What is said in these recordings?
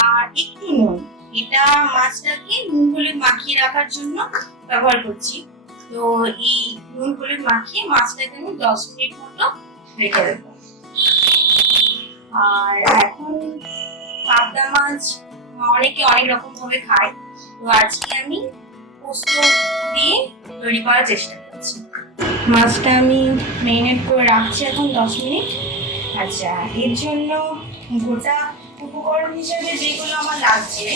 আর একটু নুন। এটা মাছটাকে নুন হলুদ মাখিয়ে রাখার জন্য ব্যবহার করছি। তো এই নুন হলুদ মাখিয়ে মাছটাকে আমি 10 মিনিট মতো রেখে দেবো। আর এখন পাবদা মাছ অনেকে অনেক রকম ভাবে খায়, তো আজকে আমি পোস্ত দিয়ে তৈরি করার চেষ্টা করছি। মাছটা আমি ম্যারিনেট করে রাখছি এখন 10 মিনিট। আচ্ছা, এর জন্য গোটা উপকরণ হিসেবে যেগুলো আমার লাগছে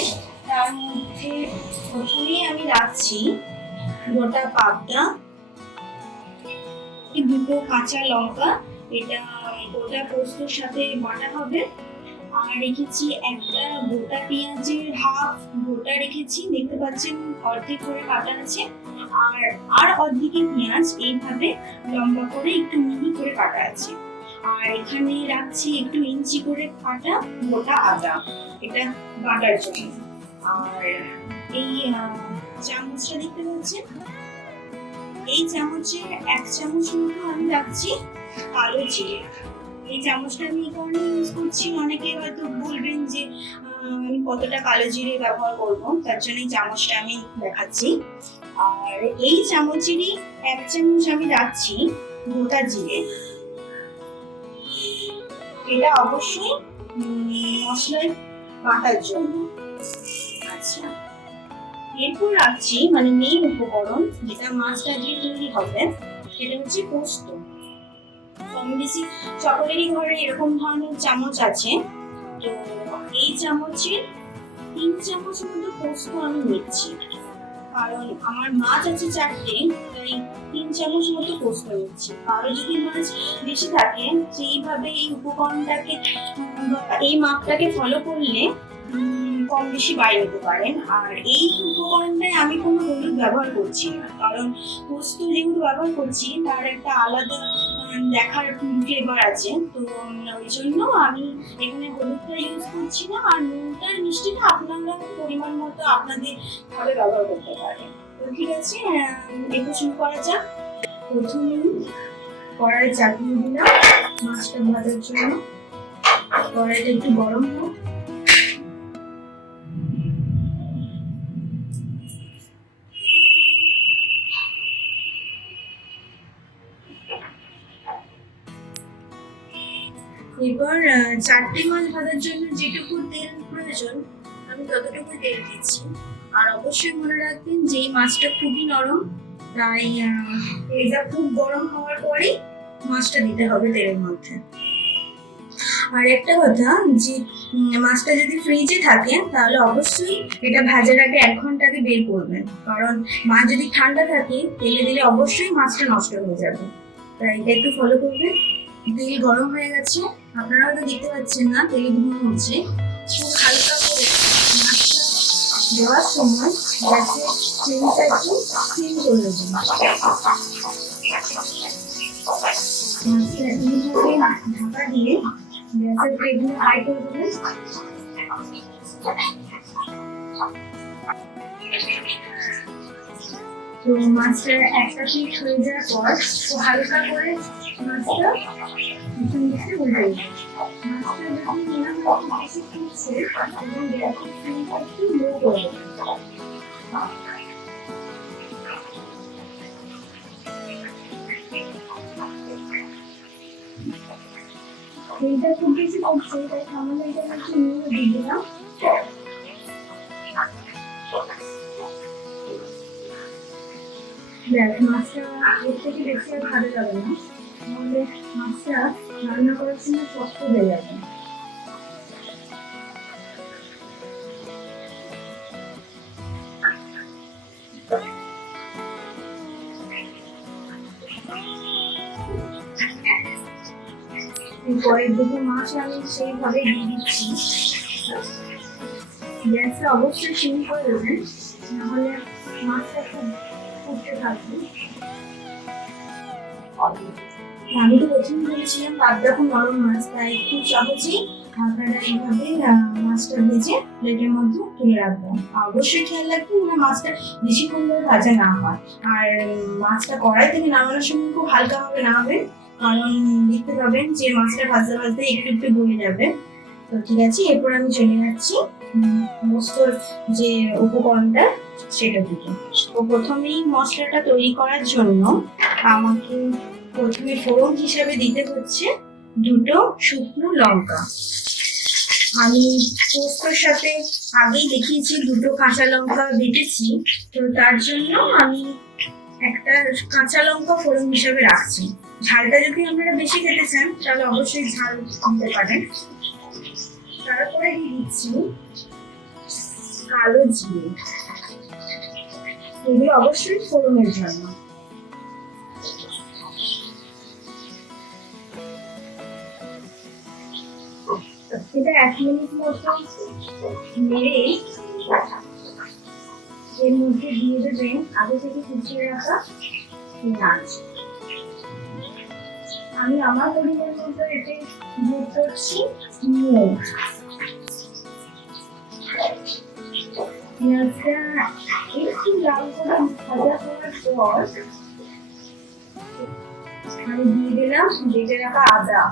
তার মধ্যে প্রথমেই আমি রাখছি গোটা পাবদা, দুটো কাঁচা লঙ্কা, এটা গোটা পোস্তর সাথে বাটা হবে। আর রেখেছি একটা গোটা পেঁয়াজের হাফ গোটা রেখেছি, দেখতে পাচ্ছেন অর্ধেক করে কাটা আছে। আর অর্ধেকে পেঁয়াজ এইভাবে লম্বা করে একটু মিহি করে কাটা আছে। আর এখানে রাখছি একটু ইঞ্চি করে কাটা গোটা আদা, এটা বাটার জন্য। আর এই চামচটা দেখতে পাচ্ছেন, এই চামচে 1 চামচ মতো আমি রাখছি কালো জিরে। এই চামচটা আমি এই কারণে ইউজ করছি, অনেকে হয়তো বলবেন যে আমি কতটা কালো জিরে ব্যবহার করব, তার জন্য এই চামচটা আমি দেখাচ্ছি। আর এই চামচেরই 1 চামচ আমি রাখছি গোটা জিরে, এটা অবশ্যই মশলায় বাটার জন্য। আচ্ছা, এরপর রাখছি মানে মেইন উপকরণ যেটা মাছটা দিয়ে তৈরি হবে, সেটা হচ্ছে পোস্ত। কম বেশি সকলেরই ঘরে এরকম ধরনের চামচ আছে, তো এই চামচের 3 চামচ মতো পোস্ত আমি নিচ্ছি। কারণ আমার মাছ আছে 4টে, তাই 3 চামচ মতো পোস্ত নিচ্ছি। কারো যদি মাছ বেশি থাকে সেইভাবে এই উপকরণটাকে এই মাপটাকে ফলো করলে কম বেশি বাইরে নিতে পারেন। আর এই উপকরণটায় আমি কোনো হলুদ ব্যবহার করছি না, কারণ পোস্ত যেগুলো ব্যবহার করছি তার একটা আলাদা দেখার ফ্লেভার আছে, তো ওই জন্য আমি এখানে হলুদটা ইউজ করছি না। আর নুনটা মিষ্টিটা আপনারা পরিমাণ মতো আপনাদের ভাবে ব্যবহার করতে পারেন। তো ঠিক আছে, এরপর শুরু করা যাক। প্রথমে কড়াই চাপিয়ে দিলাম মাছটা ভাজার জন্য। কড়াইটা একটু গরম হোক। এবার 4টে মাছ ভাজার জন্য যেটুকু তেল প্রয়োজন আমি ততটুকু তেল দিচ্ছি। আর অবশ্যই মনে রাখবেন যে এই মাছটা খুবই নরম, তাই এটা খুব গরম হওয়ার পরেই মাছটা দিতে হবে তেলের মধ্যে। আর একটা কথা, যে মাছটা যদি ফ্রিজে থাকে তাহলে অবশ্যই এটা ভাজার আগে 1 ঘন্টা আগে বের করবেন, কারণ মাছ যদি ঠান্ডা থাকে তেলে দিলে অবশ্যই মাছটা নষ্ট হয়ে যাবে। তাই এটা একটু ফলো করবেন। তেল গরম হয়ে গেছে, আপনারা হয়তো দেখতে পাচ্ছেন না তেলে ধোঁয়া হচ্ছে। খুব হালকা করে মাছটা দেওয়ার সময় গ্যাসের ফ্লেমটা একটু সিম করে দেবেন। মাছটা এইভাবে ঢাকা দিয়ে গ্যাসের ফ্লেমটা হাই করে দেবেন। তো মাছটা একটা পিঠ হয়ে যাওয়ার পর খুব হালকা করে মাছটা মিশে উল্টে দেবেন। মাছটা যখন মনে হয় বেশি ফুটছে এবং গ্যাসের ফ্লেমটা একটু লো করে দেবেন। তেলটা খুব বেশি ফুটছে, তাই সামান্য এটা একটু নুন দিয়ে দিলাম। মাছটা এর থেকে বেশি আর ভালো যাবে না, তাহলে মাছটা রান্না করার সময় শক্ত হয়ে যাবে। পরের দুটো মাছ আমি সেইভাবে দিয়ে দিচ্ছি। গ্যাসটা অবশ্যই সিম করে দেবেন, নাহলে মাছটা খুব ফুটতে থাকবে। আমি তো প্রথমে বলেছিলাম পাবদা খুব নরম মাছ, তাই খুব সহজেই আপনারা এইভাবে মাছটা ভেজে প্লেটের মধ্যে তুলে রাখবেন। অবশ্যই খেয়াল রাখবেন না মাছটা বেশিক্ষণ ধরে ভাজা না হয়। আর মাছটা কড়াই থেকে নামানোর সময় খুব হালকাভাবে নামাবেন, কারণ দেখতে পাবেন যে মাছটা ভাজতে ভাজতে একটু একটু গলে যাবে। তো ঠিক আছে, এরপর আমি চলে যাচ্ছি পোস্তর যে উপকরণটা সেটা দিকে। তো প্রথমেই মশলাটা তৈরি করার জন্য আমাকে প্রথমে ফোড়ন হিসাবে দিতে হচ্ছে 2টো শুকনো লঙ্কা। আমি পোস্তর সাথে আগেই দেখিয়েছি 2টো কাঁচা লঙ্কা বেটেছি, তো তার জন্য আমি একটা কাঁচা লঙ্কা ফোড়ন হিসাবে রাখছি। ঝালটা যদি আপনারা বেশি খেতে চান তাহলে অবশ্যই ঝাল দিতে পারেন। তারপরে দিচ্ছি কালো জিরে, এগুলো অবশ্যই ফোড়নের জন্য। এটা 1 মিনিট মতো নেড়ে এর মধ্যে দিয়ে দেবেন আগে থেকে কুচিয়ে রাখা পেঁয়াজ। আমি আমার পরিমাণ মতো এতে যোগ করছি নুন। পেঁয়াজটা একটু লাল করে ভাজা করার পর আমি দিয়ে দিলাম বেটে রাখা আদা।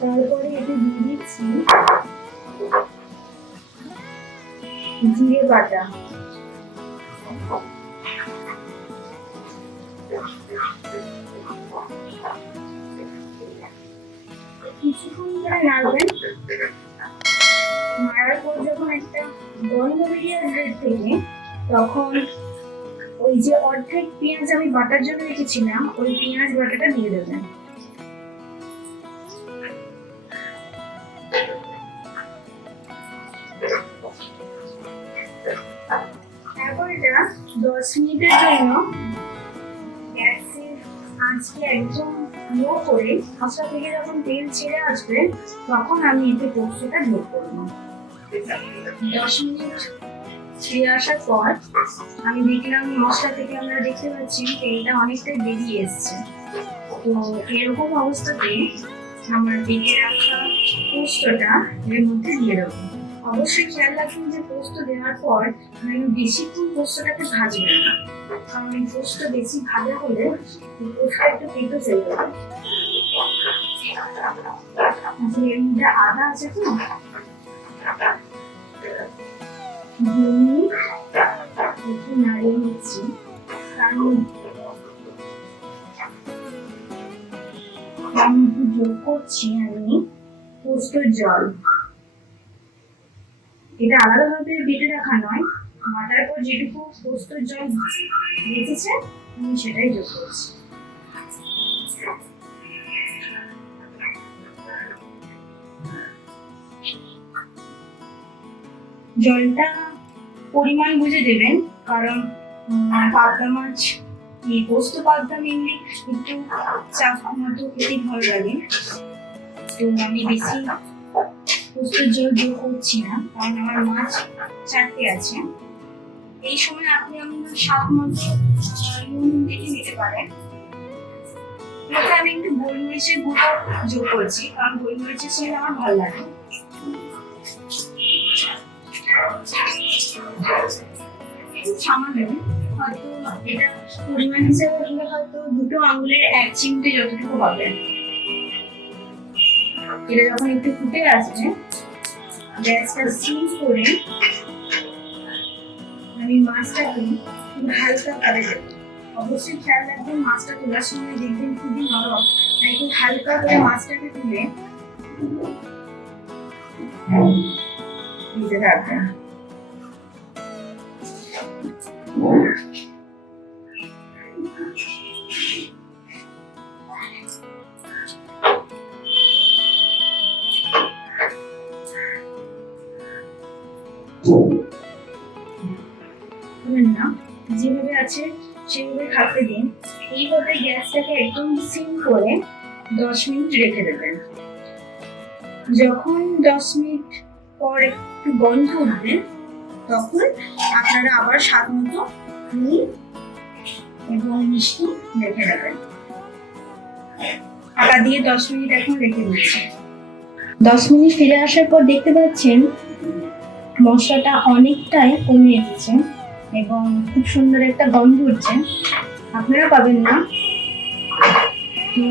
তারপরে এতে দিয়ে দিচ্ছি জিরে বাটা। কিছুক্ষণ ধরে নাড়বেন। নাড়ার পর যখন একটা গন্ধ বেরিয়ে আসবে থেকে, তখন ওই যে অর্ধেক পেঁয়াজ আমি বাটার জন্য রেখেছিলাম ওই পেঁয়াজ বাটাটা দিয়ে দেবেন। তারপর এটা 10 মিনিটের জন্য গ্যাসের আঁচকে একদম লো করে মশলা থেকে যখন তেল ছেড়ে আসবে তখন আমি এতে পোস্তটা যোগ করব। 10 মিনিট ছেড়ে আসার পর আমি দেখলাম মশলা থেকে আমরা দেখতে পাচ্ছি তেলটা অনেকটাই বেরিয়ে এসছে। তো এরকম অবস্থাতে আমার বেটে রাখা পোস্তটা এর মধ্যে দিয়ে দেবো। অবশ্যই খেয়াল রাখবেন যে পোস্ত দেওয়ার পর বেশিক্ষণ পোস্তটাকে ভাজবেন না, কারণ পোস্ত বেশি ভাজা হলে পোস্তটা একটু তেতো চলে যাবে। এর মধ্যে আদা আছে তো, একটু নাড়িয়ে নিচ্ছি, কারণ যোগ করছি আমি পোস্তর জল। এটা আলাদাভাবে বেটে রাখা নয়, বাটার পর যেটুকু পোস্তর জল বেঁচেছে আমি সেটাই যোগ করছি। জলটা পরিমাণ বুঝে দেবেন, কারণ পাবদা মাছ এই পোস্ত পাবদা মেনলি একটু চাপ মতো খেতে ভালো লাগে। তো আমি বেশি পোস্তর জল যোগ করছি না, কারণ আমার মাছ 4টে আছে। এই সময় আপনি আপনার স্বাদ মতো নুন দেখে নিতে পারেন। এতে আমি একটু গোলমরিচের গুঁড়ো যোগ করছি, কারণ গোলমরিচের স্মেল আমার ভালো লাগে। সামান্য দেবেন, হয়তো এটা পরিমাণ হিসেবে দিলে হয়তো 2 আঙুলের 1 চিমটে যতটুকু হবে। এটা যখন একটু ফুটে আসবে গ্যাসটা সিম করে আমি মাছটাকে হালকা করে দেবো। অবশ্যই খেয়াল রাখবেন মাছটা তোলার সময় দেখবেন খুবই নরম, তাই খুব হালকা করে মাছটাকে তুলে দিতে থাকবেন। না যেভাবে আছে সেভাবে থাকতে দিন। এইভাবে গ্যাসটাকে একদম সিম করে 10 মিনিট রেখে দেবেন। যখন 10 মিনিট পর একটু গন্ধ উঠবে তখন আপনারা আবার স্বাদ মতো নুন এবং মিষ্টি রেখে দেবেন। ঢাকা দিয়ে 10 মিনিট এখন রেখে দিচ্ছি। 10 মিনিট ফিরে আসার পর দেখতে পাচ্ছেন মশলাটা অনেকটাই কমে এসেছে এবং খুব সুন্দর একটা গন্ধ উঠছে। আপনারা পাবেন না। তো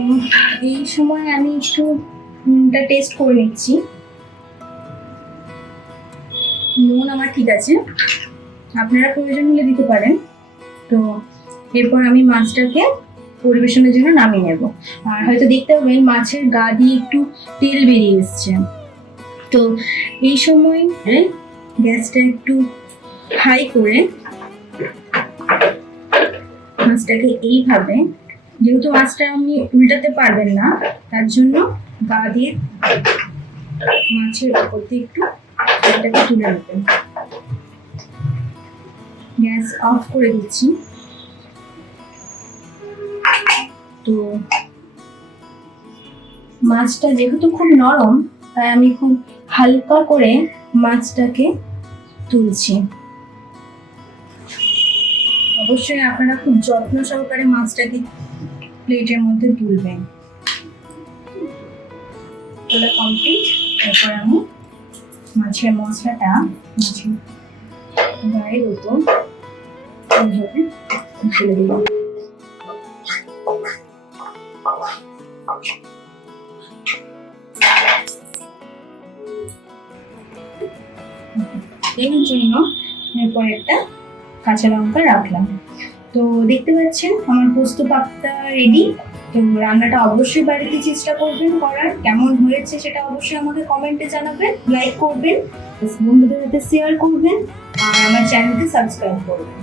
এই সময় আমি একটু নুনটা টেস্ট করে নিচ্ছি। নুন আমার ঠিক আছে, আপনারা প্রয়োজন হলে দিতে পারেন। তো এরপর আমি মাছটাকে পরিবেশনের জন্য নামিয়ে নেব। আর হয়তো দেখতে পাবেন মাছের গা দিয়ে একটু তেল বেরিয়ে এসছে। তো এই সময় গ্যাসটা একটু হাই করে মাছটাকে এইভাবে, যেহেতু মাছটা আপনি উল্টাতে পারবেন না, তার জন্য গা দিয়ে মাছের উপর দিয়ে একটু এটাকে তুলে নেবেন। গ্যাস অফ করে দিচ্ছি। তো মাছটা যেহেতু খুব নরম, তাই আমি খুব হালকা করে মাছটাকে তুলছি। অবশ্যই আপনারা খুব যত্ন সহকারে মাছটাকে প্লেটের মধ্যে তুলবেন। তোলা কমপ্লিট। এরপর আমি মাছের মশলাটা মাছের গায়ের উপর এইভাবে ঢেলে দিলাম। এর জন্য এরপর একটা কাঁচা লঙ্কা রাখলাম। তো দেখতে পাচ্ছেন আমার পোস্ত পাপড়া রেডি। তো রান্নাটা অবশ্যই বাড়িতে চেষ্টা করবেন করার। কেমন হয়েছে সেটা অবশ্যই আমাকে কমেন্টে জানাবেন, লাইক করবেন, বন্ধুদের সাথে শেয়ার করবেন আর আমার চ্যানেলকে সাবস্ক্রাইব করবেন।